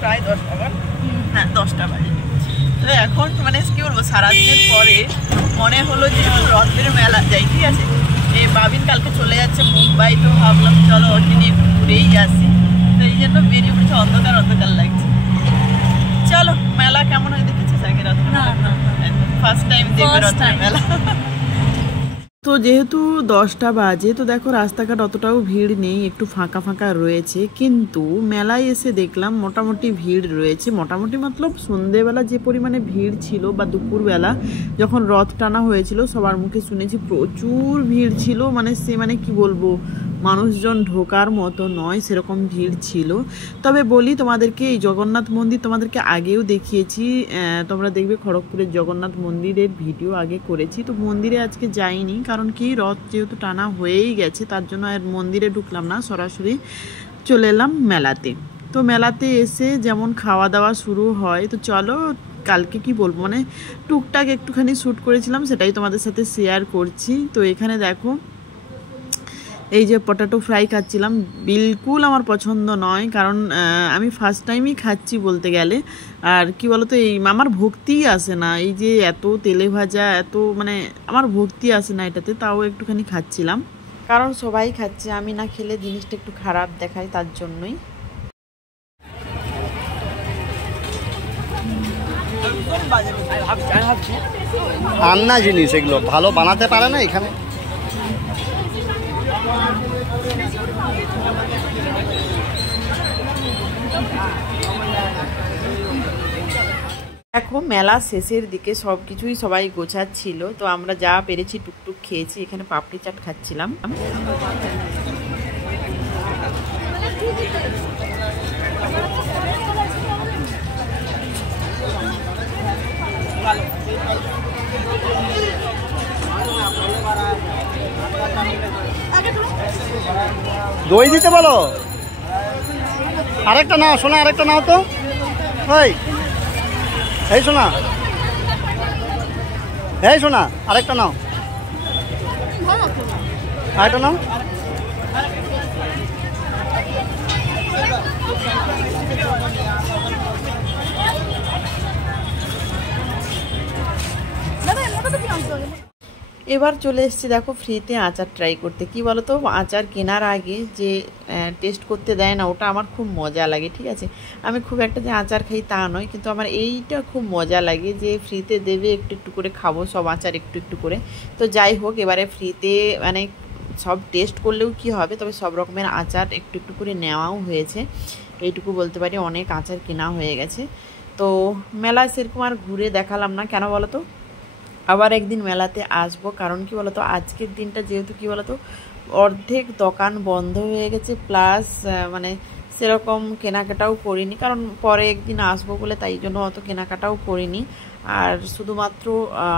প্রায় 10টা বাজে, হ্যাঁ 10টা বাজে। তো এখন মানে কি বলবো, সারাদিনের পরে মনে হলো যে রথের মেলা যাই, ঠিক আছে। এই বাবিন কালকে চলে যাচ্ছে মুম্বাই, তো ভাবলাম চলো ওকে নিয়ে একটু ঘুরেই আসি। তো এই জন্য বেরিয়ে পড়েছে, অন্ধকার অন্ধকার লাগছে। চলো মেলা কেমন হয় দেখেছিস আগে রথ? না না, ফার্স্ট টাইম দেখবে রথের মেলা। তো যেহেতু 10টা বাজে, তো দেখো রাস্তাঘাট অতটাও ভিড় নেই, একটু ফাঁকা ফাঁকা রয়েছে। কিন্তু মেলায় এসে দেখলাম মোটামুটি ভিড় রয়েছে। মোটামুটি মতলব সন্ধেবেলা যে পরিমাণে ভিড় ছিল বা দুপুরবেলা যখন রথ টানা হয়েছিল সবার মুখে শুনেছি প্রচুর ভিড় ছিল। মানে কি বলবো, মানুষজন ঢোকার মতো নয় সেরকম ভিড় ছিল। তবে বলি তোমাদেরকে, এই জগন্নাথ মন্দির তোমাদেরকে আগেও দেখিয়েছি, তোমরা দেখবে খড়গপুরের জগন্নাথ মন্দিরের ভিডিও আগে করেছি। তো মন্দিরে আজকে যাইনি, কারণ কি রথ যেহেতু টানা হয়েই গেছে তার জন্য আর মন্দিরে ঢুকলাম না, সরাসরি চলে এলাম মেলাতে। তো মেলাতে এসে যেমন খাওয়া দাওয়া শুরু হয়, তো চলো কালকে কি বলবো, মানে টুকটাক একটুখানি শ্যুট করেছিলাম, সেটাই তোমাদের সাথে শেয়ার করছি। তো এখানে দেখো এই যে পটেটো ফ্রাই খাচ্ছিলাম, বিলকুল আমার পছন্দ নয়, কারণ আমি ফার্স্ট টাইমই খাচ্ছি বলতে গেলে। আর কি বলতো, এই আমার ভক্তিই আসে না, এই যে এত তেলে ভাজা, এত মানে আমার ভক্তি আসে না এটাতে। তাও একটুখানি খাচ্ছিলাম, কারণ সবাই খাচ্ছে, আমি না খেলে জিনিসটা একটু খারাপ দেখায়, তার জন্যই। রান্না জিনিস এগুলো ভালো বানাতে পারে না এখানে। দেখো মেলা শেষের দিকে সব কিছুই সবাই গোছাচ্ছিল, তো আমরা যা পেরেছি টুকটুক খেয়েছি। এখানে পাপড়ি চাট খাচ্ছিলাম। দই দিতে বলো, আরেকটা নাও শোনা, আরেকটা নাও তো। এই শোনা, এই শোনা, আরেকটা নাও, আরেকটা নাও। এবার চলে এসেছি দেখো ফ্রিতে আচার ট্রাই করতে। কি বলো তো, আচার কেনার আগে যে টেস্ট করতে দেয় না, ওটা আমার খুব মজা লাগে, ঠিক আছে। আমি খুব একটা যে আচার খাই তা নয়, কিন্তু আমার এইটা খুব মজা লাগে যে ফ্রিতে দেবে, একটু একটু করে খাবো সব আচার একটু একটু করে। তো যাই হোক, এবারে ফ্রিতে মানে সব টেস্ট করলেও কি হবে, তবে সব রকমের আচার একটু একটু করে নেওয়াও হয়েছে, এইটুকু বলতে পারি। অনেক আচার কেনা হয়ে গেছে। তো মেলায় সেরকম আর ঘুরে দেখালাম না, কেন বলো তো, আবার একদিন মেলাতে আসবো। কারণ কি বলতো, আজকের দিনটা যেহেতু কি বলতো অর্ধেক দোকান বন্ধ হয়ে গেছে, প্লাস মানে সেরকম কেনাকাটাও করিনি, কারণ পরে একদিন আসবো বলে তাই জন্য অত কেনাকাটাও করিনি। আর শুধুমাত্র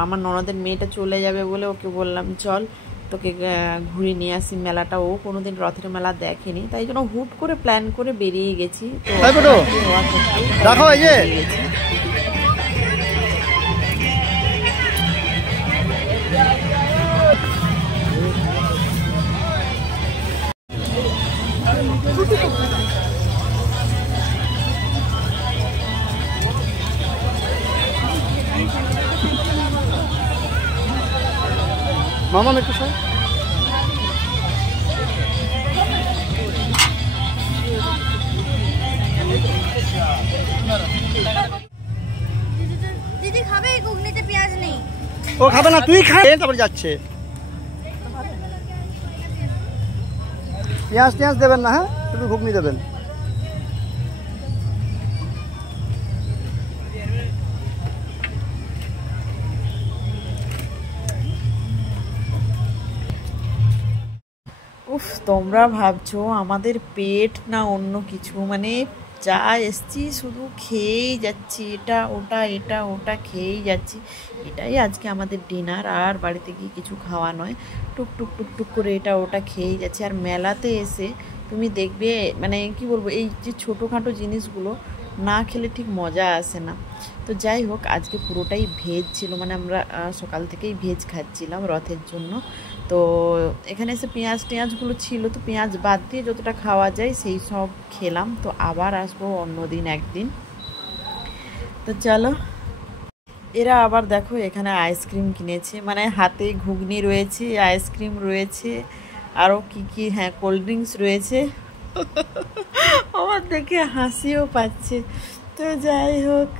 আমার ননদের মেয়েটা চলে যাবে বলে ওকে বললাম চল তোকে ঘুরে নিয়ে আসি মেলাটা। ও কোনোদিন রথের মেলা দেখেনি, তাই জন্য হুট করে প্ল্যান করে বেরিয়ে গেছি। তো দেখো এই যে মামা একটু সব দিদি খাবে, ঘুগনিতে পেঁয়াজ নেই। ও খাবে না, তুই খা, তারপরে যাচ্ছে। পেঁয়াজ টেঁয়াজ দেবেন না, হ্যাঁ শুধু ঘুগনি দেবেন। উফ, তোমরা ভাবছো আমাদের পেট না অন্য কিছু, মানে যা এসছি শুধু খেয়েই যাচ্ছি, এটা ওটা খেয়েই যাচ্ছি। এটাই আজকে আমাদের ডিনার, আর বাড়িতে গিয়ে কিছু খাওয়া নয়, টুকটুক টুকটুক করে এটা ওটা খেয়েই যাচ্ছি। আর মেলাতে এসে তুমি দেখবে, মানে কি বলবো, এই যে ছোটোখাটো জিনিসগুলো না খেলে ঠিক মজা আসে না। তো যাই হোক, আজকে পুরোটাই ভেজ ছিল, মানে আমরা সকাল থেকেই ভেজ খাচ্ছিলাম রথের জন্য। তো তো এখানে এসে পেঁয়াজগুলো ছিল, তো পেঁয়াজ বাদ দিয়ে যতটা খাওয়া যায় সেই সব খেলাম। তো আবার আসবো অন্যদিন একদিন। তো চলো, এরা আবার দেখো এখানে আইসক্রিম কিনেছে, মানে হাতে ঘুগনি রয়েছে, আইসক্রিম রয়েছে, আরও কি হ্যাঁ কোল্ড ড্রিঙ্কস রয়েছে। আমার দেখে হাসিও পাচ্ছে। তো যাই হোক,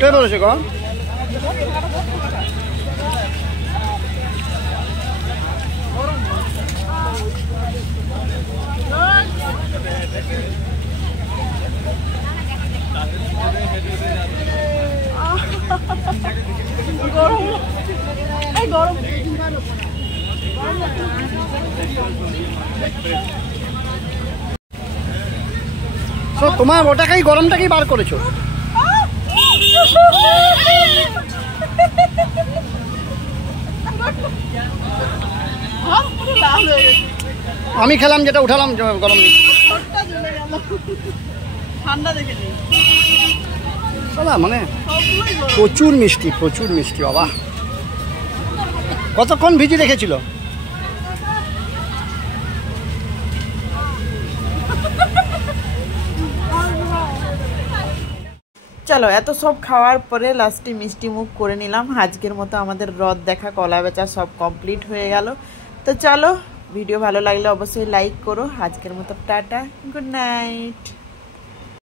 কে বলেছে গো? তোমার ওটাকেই গরমটাকেই বার করেছো। আমি খেলাম যেটা উঠালাম গরম ঠান্ডা দেখে মানে প্রচুর মিষ্টি বাবা। কতক্ষণ ভিজি রেখেছিল? চলো, এত সব খাওয়ার পরে লাস্টে মিষ্টি মুখ করে নিলাম। আজকের মতো আমাদের রথ দেখা, কলা বেচা সব কমপ্লিট হয়ে গেল। তো চলো, ভিডিও ভালো লাগলে অবশ্যই লাইক করো। আজকের মতো টাটা, গুড নাইট।